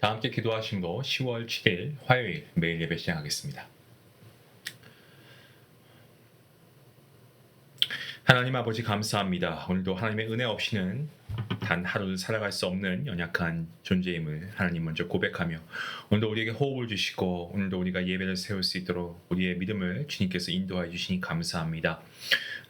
다 함께 기도하심으로 10월 7일 화요일 매일 예배 시작하겠습니다. 하나님 아버지 감사합니다. 오늘도 하나님의 은혜 없이는 단 하루를 살아갈 수 없는 연약한 존재임을 하나님 먼저 고백하며 오늘도 우리에게 호흡을 주시고 오늘도 우리가 예배를 세울 수 있도록 우리의 믿음을 주님께서 인도하여 주시니 감사합니다.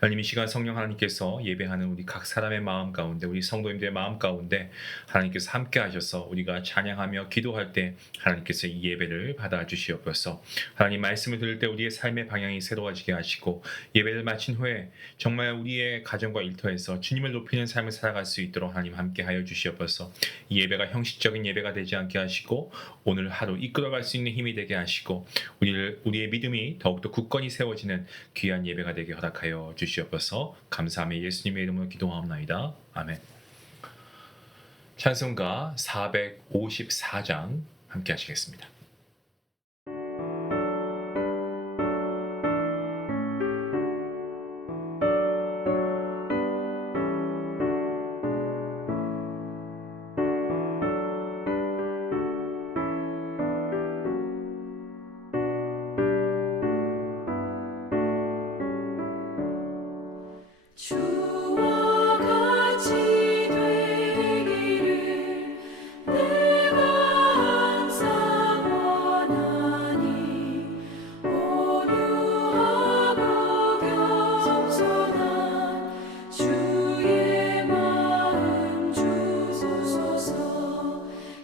하나님 이 시간 성령 하나님께서 예배하는 우리 각 사람의 마음 가운데 우리 성도님들의 마음 가운데 하나님께서 함께 하셔서 우리가 찬양하며 기도할 때 하나님께서 이 예배를 받아주시옵소서. 하나님 말씀을 들을 때 우리의 삶의 방향이 새로워지게 하시고 예배를 마친 후에 정말 우리의 가정과 일터에서 주님을 높이는 삶을 살아갈 수 있도록 하나님 함께 하여 주시옵소서. 이 예배가 형식적인 예배가 되지 않게 하시고 오늘 하루 이끌어갈 수 있는 힘이 되게 하시고 우리의 믿음이 더욱더 굳건히 세워지는 귀한 예배가 되게 허락하여 주시옵소서. 감사하며 예수님의 이름으로 기도하옵나이다. 아멘. 찬송가 454장 함께 하시겠습니다. 주와 같이 되기를 내가 항상 원하니 온유하고 겸손한 주의 마음 주소서.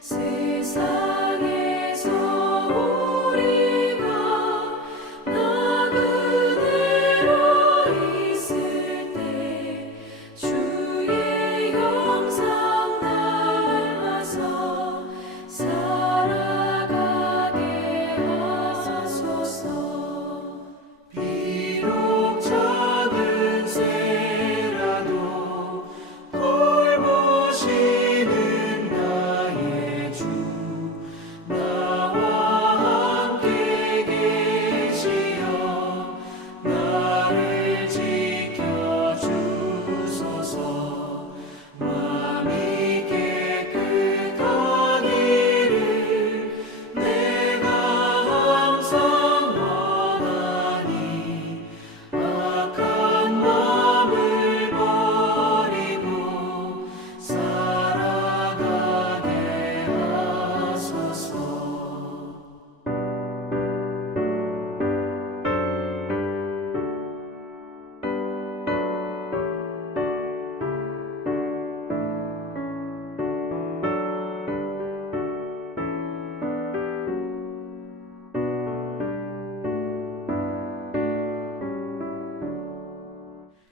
세상에서 우리가 나 그대로 있을 때 주의 형상 닮아서 살아가게 하소서. 비록 작은 새라도 돌보시는 나의 주 나와 함께 계시어 나를 지켜주소서. 마음이 깨끗하기를 내가 항상 원하니 악한 마음을 버리고 살아가게 하소서.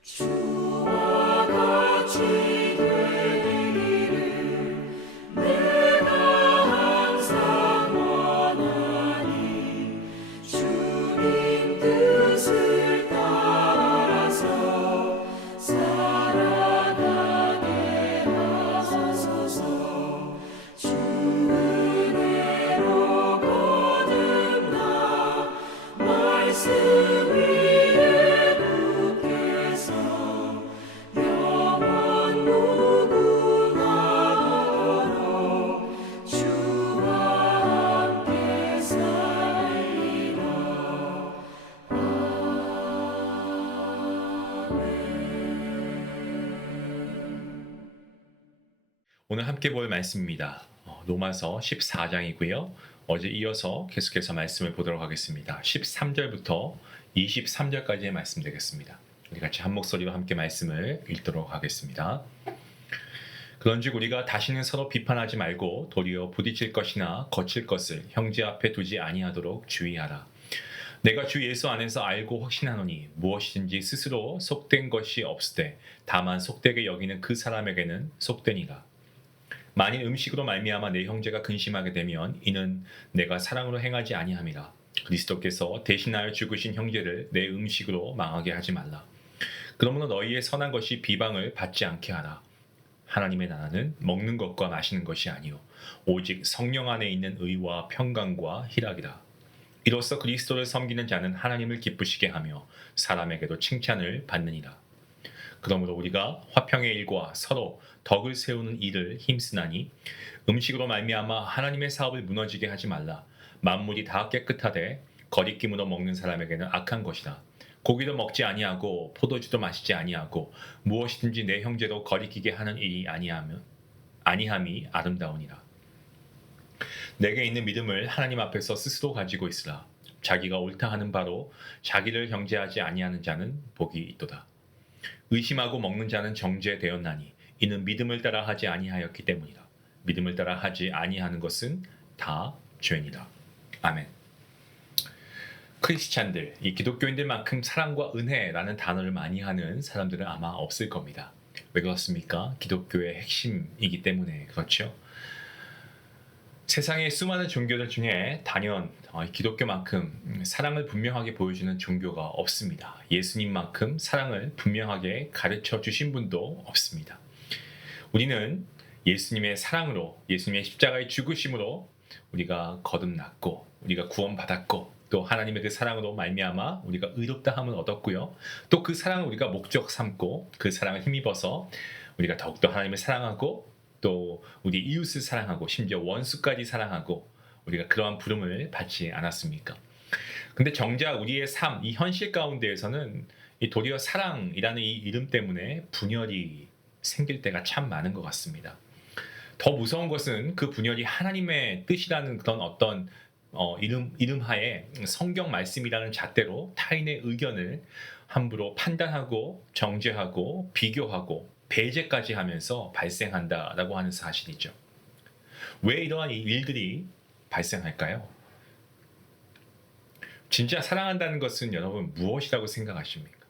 주와 같이 되기를 내가 항상 원하니 주님 뜻을 따라서 살아가게 하소서. 주 은혜로 거듭나 말씀 위에 굳게서 영원 무궁하도록 주와 함께 살리라. 아멘. 오늘 함께 볼 말씀입니다. 로마서 14장이고요. 어제 이어서 계속해서 말씀을 보도록 하겠습니다. 13절부터 23절까지의 말씀 되겠습니다. 우리 같이 한 목소리로 함께 말씀을 읽도록 하겠습니다. 그런즉 우리가 다시는 서로 비판하지 말고 도리어 부딪힐 것이나 거칠 것을 형제 앞에 두지 아니하도록 주의하라. 내가 주 예수 안에서 알고 확신하노니 무엇이든지 스스로 속된 것이 없으되 다만 속되게 여기는 그 사람에게는 속되니라. 만일 음식으로 말미암아 내 형제가 근심하게 되면 이는 내가 사랑으로 행하지 아니함이라. 그리스도께서 대신하여 죽으신 형제를 내 음식으로 망하게 하지 말라. 그러므로 너희의 선한 것이 비방을 받지 않게 하라. 하나님의 나라는 먹는 것과 마시는 것이 아니요 오직 성령 안에 있는 의와 평강과 희락이라. 이로써 그리스도를 섬기는 자는 하나님을 기쁘시게 하며 사람에게도 칭찬을 받느니라. 그러므로 우리가 화평의 일과 서로 덕을 세우는 일을 힘쓰나니 음식으로 말미암아 하나님의 사업을 무너지게 하지 말라. 만물이 다 깨끗하되 거리낌으로 먹는 사람에게는 악한 것이다. 고기도 먹지 아니하고 포도주도 마시지 아니하고 무엇이든지 내 형제로 거리끼게 하는 일이 아니함이 아름다우니라. 내게 있는 믿음을 하나님 앞에서 스스로 가지고 있으라. 자기가 옳다 하는 바로 자기를 경제하지 아니하는 자는 복이 있도다. 의심하고 먹는 자는 정죄되었나니 이는 믿음을 따라 하지 아니하였기 때문이라. 믿음을 따라 하지 아니하는 것은 다 죄니라. 아멘. 크리스찬들, 이 기독교인들만큼 사랑과 은혜라는 단어를 많이 하는 사람들은 아마 없을 겁니다. 왜 그렇습니까? 기독교의 핵심이기 때문에 그렇죠. 세상의 수많은 종교들 중에 단연 기독교만큼 사랑을 분명하게 보여주는 종교가 없습니다. 예수님만큼 사랑을 분명하게 가르쳐 주신 분도 없습니다. 우리는 예수님의 사랑으로, 예수님의 십자가의 죽으심으로 우리가 거듭났고, 우리가 구원받았고, 또 하나님의 그 사랑으로 말미암아 우리가 의롭다함을 얻었고요. 또 그 사랑을 우리가 목적 삼고 그 사랑을 힘입어서 우리가 더욱더 하나님을 사랑하고 또 우리 이웃을 사랑하고 심지어 원수까지 사랑하고 우리가 그러한 부름을 받지 않았습니까? 근데 정작 우리의 삶, 이 현실 가운데에서는 이 도리어 사랑이라는 이 이름 때문에 분열이 생길 때가 참 많은 것 같습니다. 더 무서운 것은 그 분열이 하나님의 뜻이라는 그런 어떤 이름하에 성경 말씀이라는 잣대로 타인의 의견을 함부로 판단하고 정죄하고 비교하고 배제까지 하면서 발생한다라고 하는 사실이죠. 왜 이러한 일들이 발생할까요? 진짜 사랑한다는 것은 여러분 무엇이라고 생각하십니까?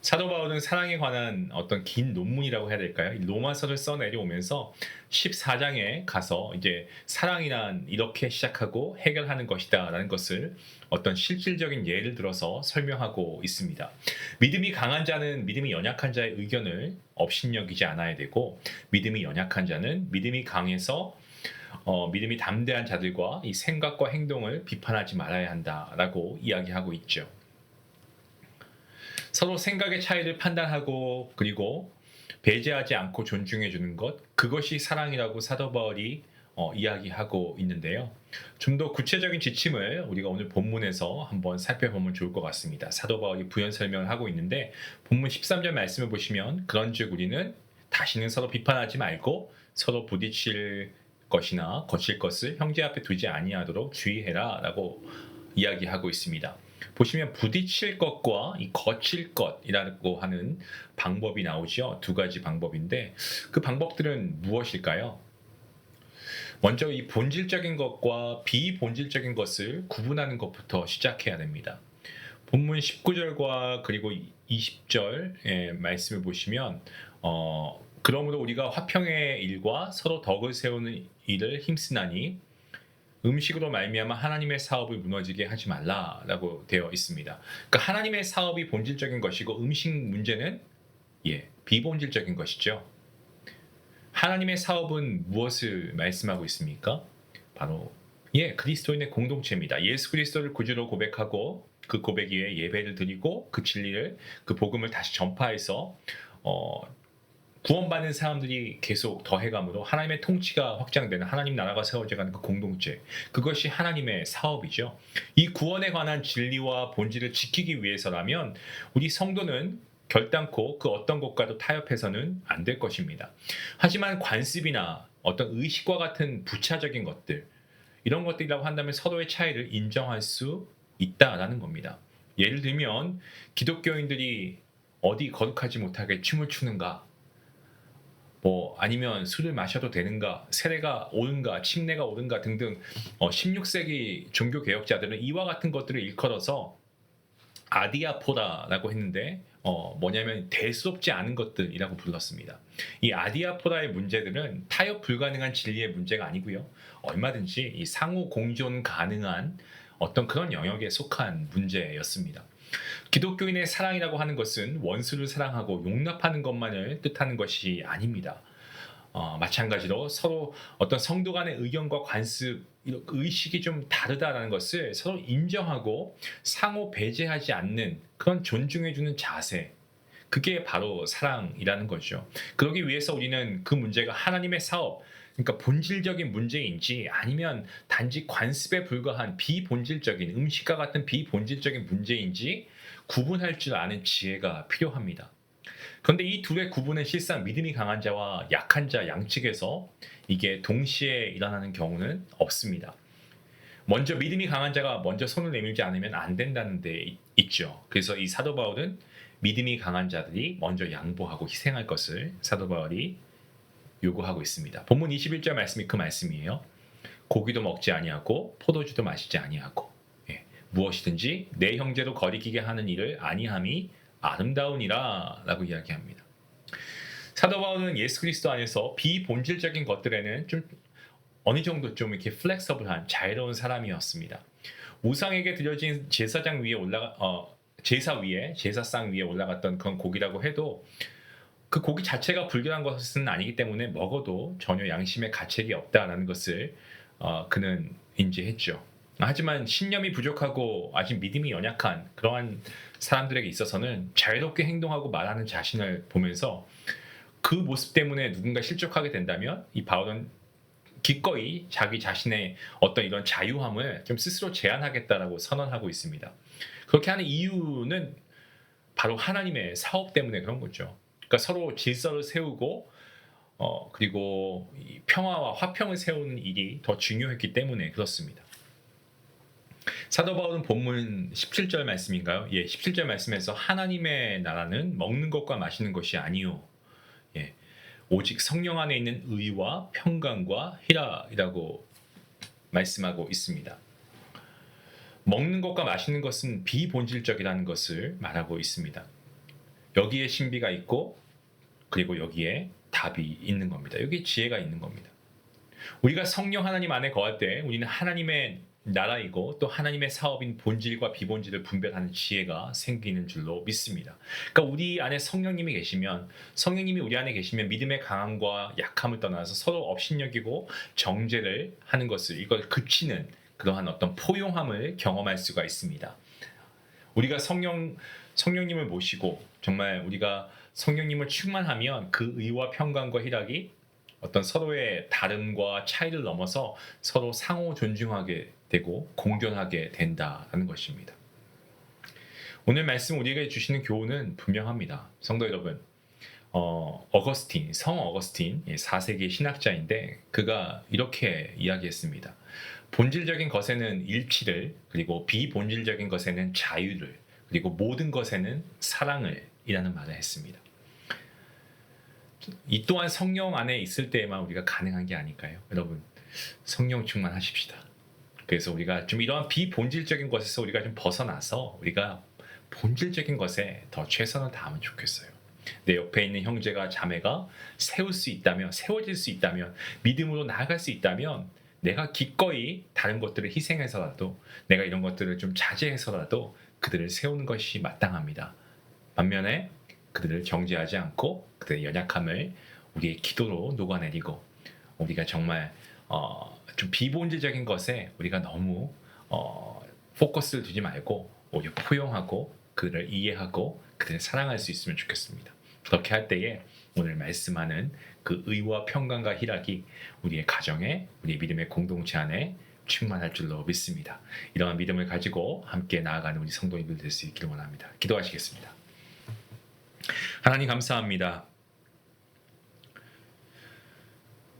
사도 바울은 사랑에 관한 어떤 긴 논문이라고 해야 될까요? 로마서를 써 내려오면서 14장에 가서 이제 사랑이란 이렇게 시작하고 해결하는 것이다라는 것을 어떤 실질적인 예를 들어서 설명하고 있습니다. 믿음이 강한 자는 믿음이 연약한 자의 의견을 업신여기지 않아야 되고, 믿음이 연약한 자는 믿음이 강해서 믿음이 담대한 자들과 이 생각과 행동을 비판하지 말아야 한다라고 이야기하고 있죠. 서로 생각의 차이를 판단하고 그리고 배제하지 않고 존중해 주는 것, 그것이 사랑이라고 사도 바울이 이야기하고 있는데요. 좀 더 구체적인 지침을 우리가 오늘 본문에서 한번 살펴보면 좋을 것 같습니다. 사도 바울이 부연 설명을 하고 있는데 본문 13절 말씀을 보시면 그런즉 우리는 다시는 서로 비판하지 말고 서로 부딪힐 것이나 거칠 것을 형제 앞에 두지 아니하도록 주의해라라고 이야기하고 있습니다. 보시면 부딪힐 것과 이 거칠 것이라고 하는 방법이 나오죠. 두 가지 방법인데 그 방법들은 무엇일까요? 먼저 이 본질적인 것과 비본질적인 것을 구분하는 것부터 시작해야 됩니다. 본문 19절과 그리고 20절의 말씀을 보시면 그러므로 우리가 화평의 일과 서로 덕을 세우는 일을 힘쓰나니 음식으로 말미암아 하나님의 사업을 무너지게 하지 말라라고 되어 있습니다. 그러니까 하나님의 사업이 본질적인 것이고 음식 문제는 비본질적인 것이죠. 하나님의 사업은 무엇을 말씀하고 있습니까? 바로 그리스도인의 공동체입니다. 예수 그리스도를 구주로 고백하고 그 고백 위에 예배를 드리고 그 진리를, 그 복음을 다시 전파해서 구원받는 사람들이 계속 더해감으로 하나님의 통치가 확장되는, 하나님 나라가 세워져가는 그 공동체, 그것이 하나님의 사업이죠. 이 구원에 관한 진리와 본질을 지키기 위해서라면 우리 성도는 결단코 그 어떤 것과도 타협해서는 안 될 것입니다. 하지만 관습이나 어떤 의식과 같은 부차적인 것들, 이런 것들이라고 한다면 서로의 차이를 인정할 수 있다라는 겁니다. 예를 들면 기독교인들이 어디 거룩하지 못하게 춤을 추는가, 아니면 술을 마셔도 되는가, 세례가 옳은가, 침례가 옳은가 등등 16세기 종교 개혁자들은 이와 같은 것들을 일컬어서 아디아포라라고 했는데 뭐냐면 대수롭지 않은 것들이라고 불렀습니다. 이 아디아포라의 문제들은 타협 불가능한 진리의 문제가 아니고요. 얼마든지 이 상호 공존 가능한 어떤 그런 영역에 속한 문제였습니다. 기독교인의 사랑이라고 하는 것은 원수를 사랑하고 용납하는 것만을 뜻하는 것이 아닙니다. 마찬가지로 서로 어떤 성도 간의 의견과 관습, 의식이 좀 다르다는 것을 서로 인정하고 상호 배제하지 않는 그런 존중해주는 자세, 그게 바로 사랑이라는 거죠. 그러기 위해서 우리는 그 문제가 하나님의 사업, 그러니까 본질적인 문제인지 아니면 단지 관습에 불과한 비본질적인 음식과 같은 비본질적인 문제인지 구분할 줄 아는 지혜가 필요합니다. 그런데 이 둘의 구분은 실상 믿음이 강한 자와 약한 자 양측에서 이게 동시에 일어나는 경우는 없습니다. 먼저 믿음이 강한 자가 먼저 손을 내밀지 않으면 안 된다는 데 있죠. 그래서 이 사도 바울은 믿음이 강한 자들이 먼저 양보하고 희생할 것을 사도 바울이 요구하고 있습니다. 본문 21절 말씀이 그 말씀이에요. 고기도 먹지 아니하고 포도주도 마시지 아니하고 무엇이든지 내 형제로 거리끼게 하는 일을 아니함이 아름다우니라 라고 이야기합니다. 사도 바울은 예수 그리스도 안에서 비본질적인 것들에는 좀 어느 정도 좀 이렇게 플렉서블한 자유로운 사람이었습니다. 우상에게 드려진 제사상 위에 올라갔던 그런 고기라고 해도 그 고기 자체가 불결한 것은 아니기 때문에 먹어도 전혀 양심에 가책이 없다라는 것을 그는 인지했죠. 하지만 신념이 부족하고 아직 믿음이 연약한 그러한 사람들에게 있어서는 자유롭게 행동하고 말하는 자신을 보면서 그 모습 때문에 누군가 실족하게 된다면 이 바울은 기꺼이 자기 자신의 어떤 이런 자유함을 좀 스스로 제한하겠다라고 선언하고 있습니다. 그렇게 하는 이유는 바로 하나님의 사업 때문에 그런 거죠. 그러니까 서로 질서를 세우고 그리고 이 평화와 화평을 세우는 일이 더 중요했기 때문에 그렇습니다. 사도 바울은 본문 17절 말씀인가요? 17절 말씀에서 하나님의 나라는 먹는 것과 마시는 것이 아니요. 오직 성령 안에 있는 의와 평강과 희락이라고 말씀하고 있습니다. 먹는 것과 마시는 것은 비본질적이라는 것을 말하고 있습니다. 여기에 신비가 있고 그리고 여기에 답이 있는 겁니다. 여기에 지혜가 있는 겁니다. 우리가 성령 하나님 안에 거할 때 우리는 하나님의 나라이고 또 하나님의 사업인 본질과 비본질을 분별하는 지혜가 생기는 줄로 믿습니다. 그러니까 우리 안에 성령님이 계시면 성령님이 우리 안에 계시면 믿음의 강함과 약함을 떠나서 서로 업신여기고 정죄를 하는 것을 이걸 그치는 그러한 어떤 포용함을 경험할 수가 있습니다. 우리가 성령님을 모시고 정말 우리가 성령님을 충만하면 그 의와 평강과 희락이 어떤 서로의 다름과 차이를 넘어서 서로 상호 존중하게 되고 공존하게 된다는 것입니다. 오늘 말씀 우리에게 주시는 교훈은 분명합니다. 성도 여러분, 성 어거스틴 4세기 신학자인데 그가 이렇게 이야기했습니다. 본질적인 것에는 일치를, 그리고 비본질적인 것에는 자유를, 그리고 모든 것에는 사랑을 이라는 말을 했습니다. 이 또한 성령 안에 있을 때에만 우리가 가능한 게 아닐까요? 여러분, 성령 충만하십시다. 그래서 우리가 좀 이러한 비본질적인 것에서 우리가 좀 벗어나서 우리가 본질적인 것에 더 최선을 다하면 좋겠어요. 내 옆에 있는 형제가 자매가 세워질 수 있다면, 믿음으로 나아갈 수 있다면 내가 기꺼이 다른 것들을 희생해서라도, 내가 이런 것들을 좀 자제해서라도 그들을 세우는 것이 마땅합니다. 반면에 그들을 정죄하지 않고 그들의 연약함을 우리의 기도로 녹아내리고, 우리가 정말 좀 비본질적인 것에 우리가 너무 포커스를 두지 말고 오히려 포용하고 그들을 이해하고 그들을 사랑할 수 있으면 좋겠습니다. 그렇게 할 때에 오늘 말씀하는 그 의와 평강과 희락이 우리의 가정에, 우리의 믿음의 공동체 안에 충만할 줄로 믿습니다. 이러한 믿음을 가지고 함께 나아가는 우리 성도님들 될 수 있기를 원합니다. 기도하시겠습니다. 하나님 감사합니다.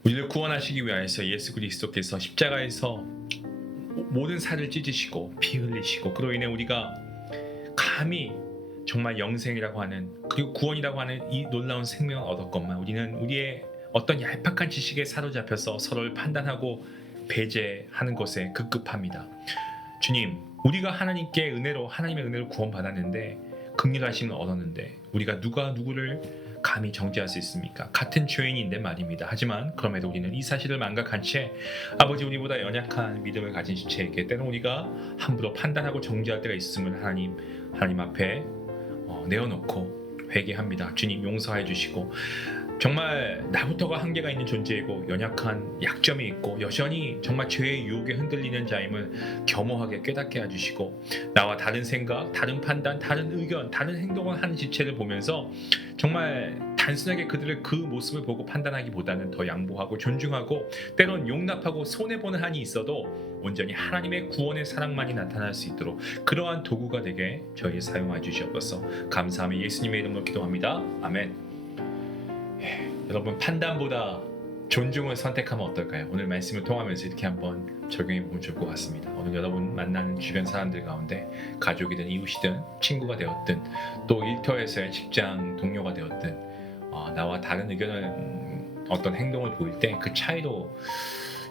우리를 구원하시기 위하여서 예수 그리스도께서 십자가에서 모든 살을 찢으시고 피 흘리시고, 그로 인해 우리가 감히 정말 영생이라고 하는, 그리고 구원이라고 하는 이 놀라운 생명을 얻었건만 우리는 우리의 어떤 얄팍한 지식에 사로잡혀서 서로를 판단하고 배제하는 것에 급급합니다. 주님, 우리가 하나님의 은혜로 구원받았는데, 긍휼하심을 얻었는데 우리가 누가 누구를 감히 정죄할 수 있습니까? 같은 죄인인데 말입니다. 하지만 그럼에도 우리는 이 사실을 망각한 채 아버지, 우리보다 연약한 믿음을 가진 지체에게 때로 우리가 함부로 판단하고 정죄할 때가 있음을 하나님 앞에 내어놓고 회개합니다. 주님, 용서해 주시고 정말 나부터가 한계가 있는 존재이고 연약한 약점이 있고 여전히 정말 죄의 유혹에 흔들리는 자임을 겸허하게 깨닫게 해주시고 나와 다른 생각, 다른 판단, 다른 의견, 다른 행동을 하는 지체를 보면서 정말 단순하게 그들의 그 모습을 보고 판단하기보다는 더 양보하고 존중하고 때론 용납하고 손해보는 한이 있어도 온전히 하나님의 구원의 사랑만이 나타날 수 있도록 그러한 도구가 되게 저희 사용해 주시옵소서. 감사하며 예수님의 이름으로 기도합니다. 아멘. 여러분, 판단보다 존중을 선택하면 어떨까요? 오늘 말씀을 통하면서 이렇게 한번 적용해 보면 좋을 것 같습니다. 오늘 여러분 만나는 주변 사람들 가운데 가족이든 이웃이든 친구가 되었든 또 일터에서의 직장 동료가 되었든 나와 다른 의견을 어떤 행동을 보일 때 그 차이로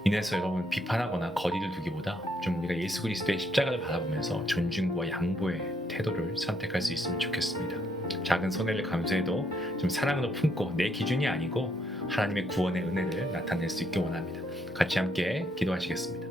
인해서 여러분 비판하거나 거리를 두기보다 좀 우리가 예수 그리스도의 십자가를 바라보면서 존중과 양보의 태도를 선택할 수 있으면 좋겠습니다. 작은 손해를 감수해도 좀 사랑으로 품고 내 기준이 아니고 하나님의 구원의 은혜를 나타낼 수 있게 원합니다. 같이 함께 기도하시겠습니다.